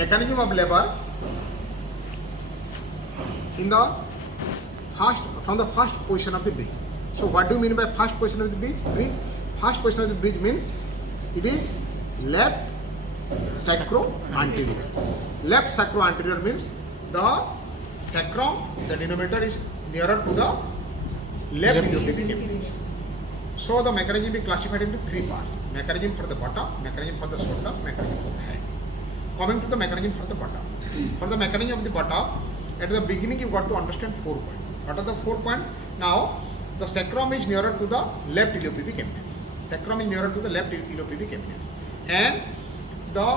mechanism of labor in the from the first position of the bridge. So what do you mean by first position of the bridge? First position of the bridge means it is left sacro-anterior. Left sacro-anterior means the sacrum, the denominator is nearer to the left iliopubic eminence. So the mechanism is classified into three parts: mechanism for the buttock, mechanism for the shoulder, mechanism for the hand. Coming to the mechanism for the buttock. For the mechanism of the buttock, at the beginning you got to understand 4 points. What are the 4 points? Now the sacrum is nearer to the left iliopubic eminence. Sacrum is nearer to the left iliopubic eminence, and the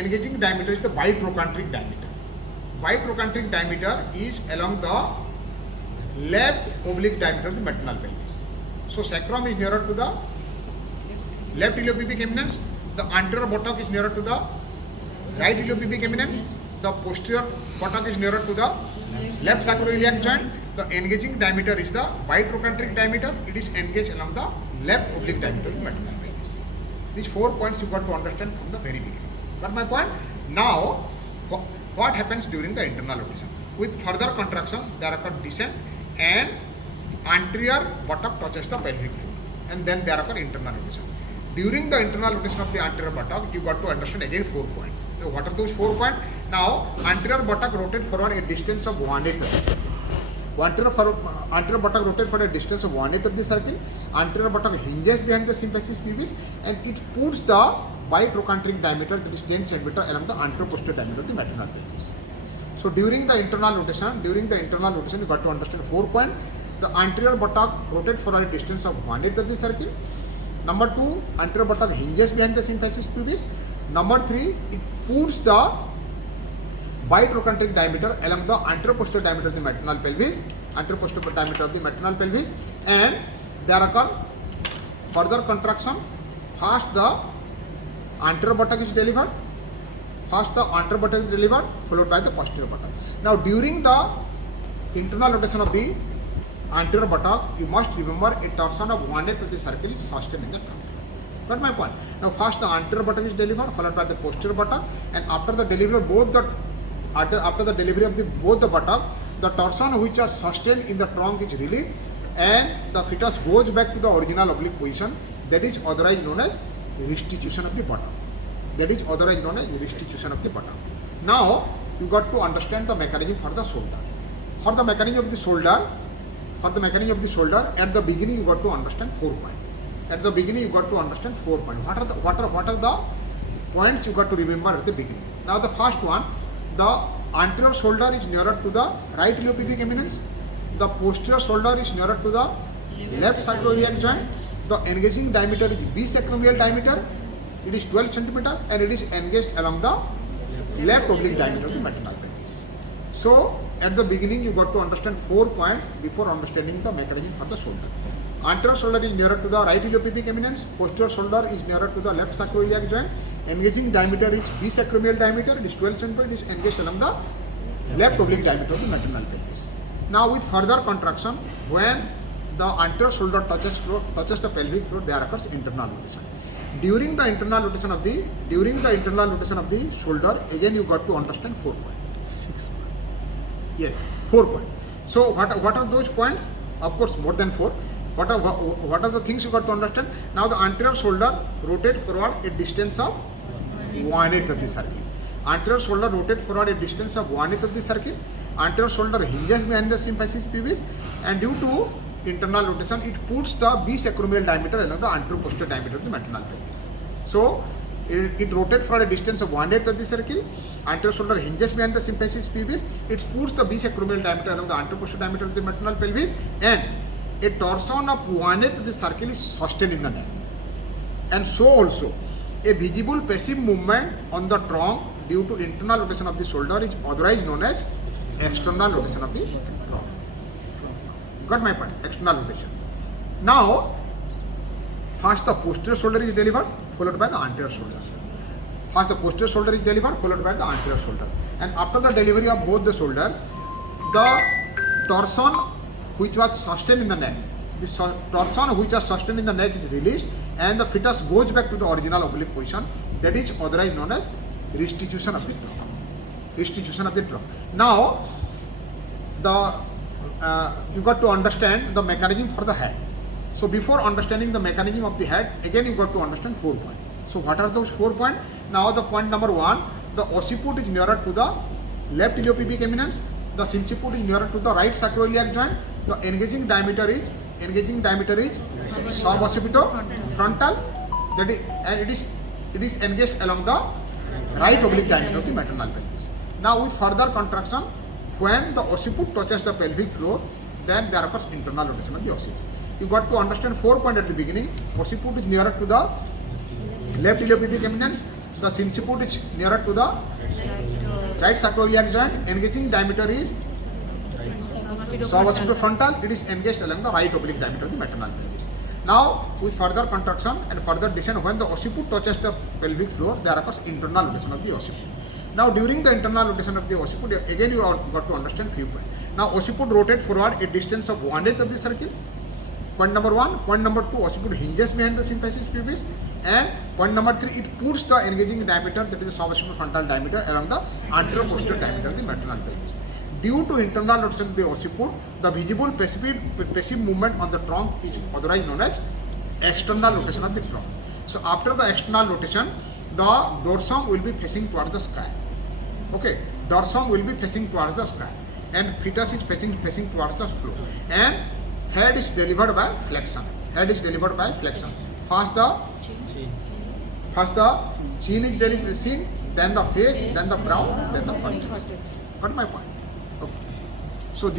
engaging diameter is the bitrochanteric diameter. Bitrochanteric diameter is along the left oblique diameter of the maternal pelvis. So sacrum is nearer to the left iliopubic eminence. The anterior buttock is nearer to the right iliopubic eminence. The posterior buttock is nearer to the left sacroiliac joint. The engaging diameter is the bitrochanteric diameter. It is engaged along the left oblique diameter of the maternal pelvis. These 4 points you got to understand from the very beginning. Got my point? Now, what happens during the internal rotation? With further contraction, there occur descent and anterior buttock touches the pelvic floor, and then there occur internal rotation. During the internal rotation of the anterior buttock, you got to understand again 4 points. So what are those 4 points? Now, anterior buttock rotate forward a distance of 1/8. Anterior buttock rotate for a distance of 1/8 of the circle. Anterior buttock hinges behind the symphysis pubis, and it puts the bitrochanteric diameter, that is 10 cm, along the anteroposterior diameter of the maternal pelvis. So during the internal rotation, you got to understand 4 points. The anterior buttock rotate for a distance of 1/8 of the circle. Number 2, anterior buttock hinges behind the symphysis pubis. Number 3, it puts the bitrochanteric diameter along the anteroposterior diameter of the maternal pelvis, and there occur further contraction. First the anterior buttock is delivered, followed by the posterior buttock. Now during the internal rotation of the anterior buttock, you must remember a torsion of 1/8 of the circle is sustained in the trunk. Got my point? Now first the anterior buttock is delivered, followed by the posterior buttock, and after the delivery of both the buttock, the torsion which is sustained in the trunk is relieved, and the fetus goes back to the original oblique position. That is otherwise known as restitution of the buttock. Now you got to understand the mechanism for the shoulder. For the mechanism of the shoulder, at the beginning you got to understand 4 points. What are the points you got to remember at the beginning? Now the first one, the anterior shoulder is nearer to the right iliopubic eminence. The posterior shoulder is nearer to the left sacroiliac joint. The engaging diameter is bisacromial diameter. It is 12 cm, and it is engaged along the left oblique diameter of the maternal pelvis. So at the beginning you got to understand 4 points before understanding the mechanism for the shoulder. Anterior shoulder is nearer to the right iliopubic eminence. Posterior shoulder is nearer to the left sacroiliac joint. Engaging diameter is bisacromial diameter. It is 12 cm. It is engaged along the left oblique diameter of the maternal pelvis. Now with further contraction, when the anterior shoulder touches the pelvic floor, there occurs internal rotation. During the internal rotation of the shoulder, again you got to understand 4 points. 6 points. Yes, 4 points. So what are those points? Of course, more than 4. What are the things you got to understand? Now the anterior shoulder rotate forward a distance of 1/8 of the circle. Anterior shoulder rotate forward a distance of 1/8 of the circle. Anterior shoulder hinges behind the symphysis pubis, and due to internal rotation, it puts the bisacromial diameter along the anteroposterior diameter of the maternal pelvis. So it rotates for a distance of 1/8 of the circle. Anterior shoulder hinges behind the symphysis pubis. It puts the bisacromial diameter along the anteroposterior diameter of the maternal pelvis, and a torsion of 1/8 of the circle is sustained in the neck. And so also a visible passive movement on the trunk due to internal rotation of the shoulder is otherwise known as external rotation of the trunk. Got my point? External rotation. Now, first the posterior shoulder is delivered, followed by the anterior shoulder. And after the delivery of both the shoulders, the torsion which was sustained in the neck, is released, and the fetus goes back to the original oblique position. That is otherwise known as restitution of the trunk. institution of the trunk. Now, you got to understand the mechanism for the head. So before understanding the mechanism of the head, again you got to understand 4 points. So what are those 4 points? Now the point number 1, the occiput is nearer to the left iliopubic eminence, the sinciput is nearer to the right sacroiliac joint, the engaging diameter is suboccipitofrontal, that is, and it is engaged along the right oblique diameter of the maternal pelvis. Now with further contraction, when the occiput touches the pelvic floor, then there occurs internal rotation of the occiput. You got to understand 4 points at the beginning. Occiput is nearer to the left iliopubic eminence, the sinciput is nearer to the right sacroiliac joint, engaging diameter is suboccipitofrontal, it is engaged along the right oblique diameter of the maternal pelvis. Now, with further contraction and further descent, when the occiput touches the pelvic floor, there occurs internal rotation of the occiput. Now, during the internal rotation of the occiput, again you have got to understand few points. Now, occiput rotates forward a distance of 1/8 of the circle. Point number 1. Point number 2, occiput hinges behind the symphysis pubis. And point number 3, it puts the engaging diameter, that is the suboccipitofrontal diameter, along the anteroposterior diameter of the maternal pelvis. Due to internal rotation of the occiput, the visible passive movement on the trunk is otherwise known as external rotation of the trunk. So after the external rotation, the dorsum will be facing towards the sky. Okay, dorsum will be facing towards the sky, and fetus is facing towards the floor, and head is delivered by flexion. First the chin is seen, then the face, then the brow, then the front. Got my point? Okay. So